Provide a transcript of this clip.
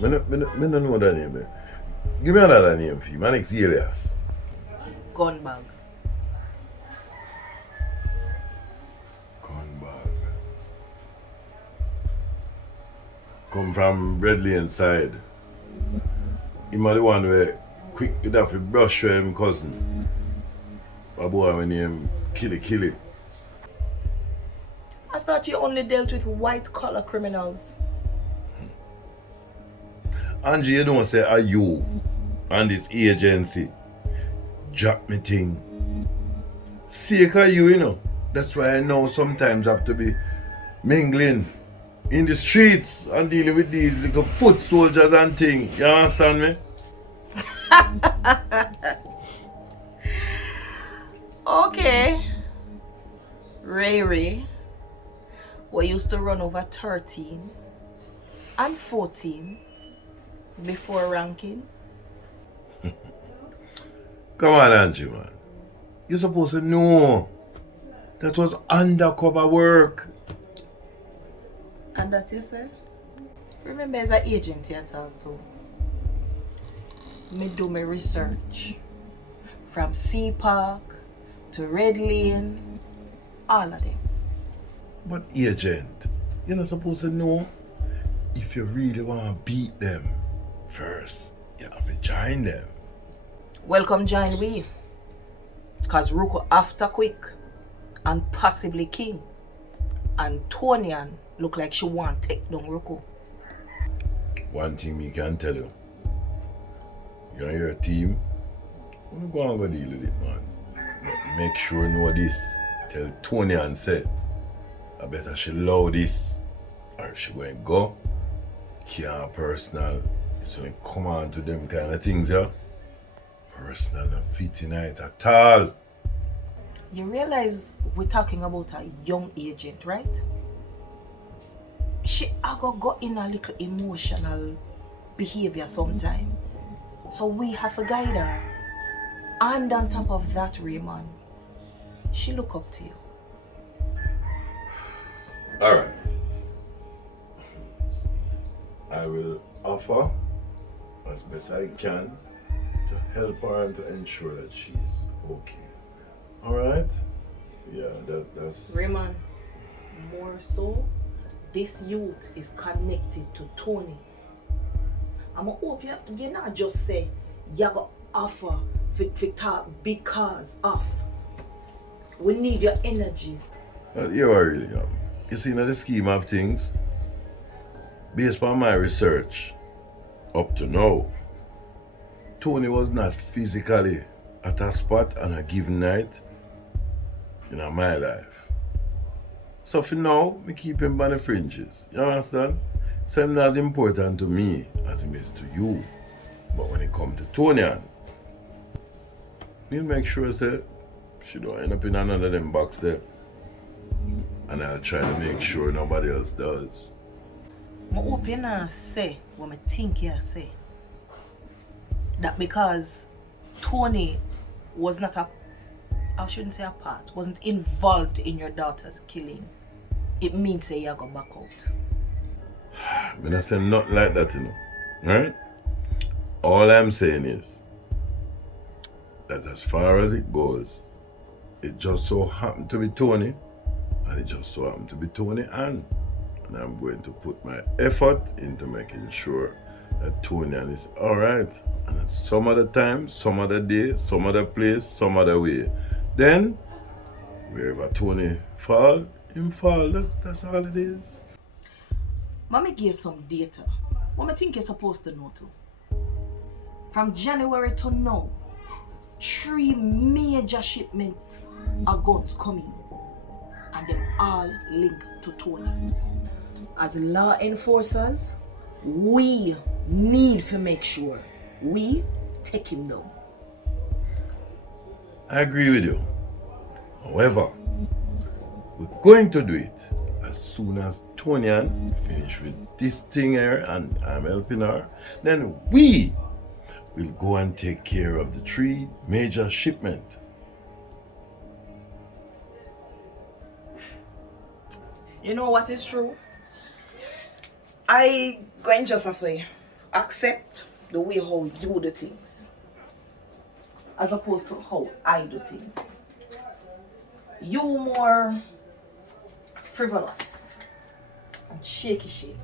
Me no know that name. Give me another name for you, man. It's serious. Gun bag. Gun bag. Come from Bradley inside. Him a the one where quick with have to brush with him cousin. A boy when name Killy. I thought you only dealt with white collar criminals. Angie, you don't say are you and this agency. Drop me thing. Sick of you, you know. That's why I know sometimes I have to be mingling in the streets and dealing with these little foot soldiers and things. You understand me? Okay. Ray we used to run over 13 and 14 before ranking. Come on, Angie, man. You're supposed to know. That was undercover work. And that you say? Remember, as an agent you talk to. Me do my research. From Sea Park to Red Lane, all of them. But agent, you're not supposed to know. If you really want to beat them, first, you have to join them. Welcome join we. Cause Ruko after quick and possibly king. And Tonian look like she want take down Ruko. One thing me can tell you. You and your team, you go and go deal with it, man. But make sure you know this. Tell Tony and say, I better she love this. Or if she going to go, can't personal. It's only come on to them kind of things, yeah? Personal not fit in it at all. You realize we're talking about a young agent, right? She go in a little emotional behavior sometime. So we have to guide her. And on top of that, Raymond, she look up to you. Alright. I will offer as best I can to help her and to ensure that she's okay. Alright? Yeah, that's... Raymond, more so, this youth is connected to Tony. I'm gonna hope you not just say you got offer for talk because of. We need your energy. You are really You see, in the scheme of things, based on my research, up to now, Tony was not physically at a spot on a given night in my life. So for now, me keep him by the fringes. You understand? So he's not as important to me as he is to you. But when it comes to Tony, we'll make sure say she don't end up in another them box there. And I'll try to make sure nobody else does. I hope you not say what I think you say. That because Tony was not I shouldn't say a part, wasn't involved in your daughter's killing, it means say you go back out. I mean, I say nothing like that, you know. Right? All I'm saying is that as far as it goes, it just so happened to be Tony, and it just so happened to be Tony and I'm going to put my effort into making sure that Tony is alright. And at some other time, some other day, some other place, some other way. Then, wherever Tony fall, him fall. That's all it is. Mommy gave some data. What I think you're supposed to know too. From January to now, 3 major shipments of guns coming. And them all linked to Tony. As law enforcers, we need to make sure we take him down. I agree with you. However, we're going to do it as soon as Tonian finish with this thing here and I'm helping her. Then we will go and take care of the 3 major shipments. You know what is true? I going just a accept the way how you do things, as opposed to how I do things. You more frivolous and shaky.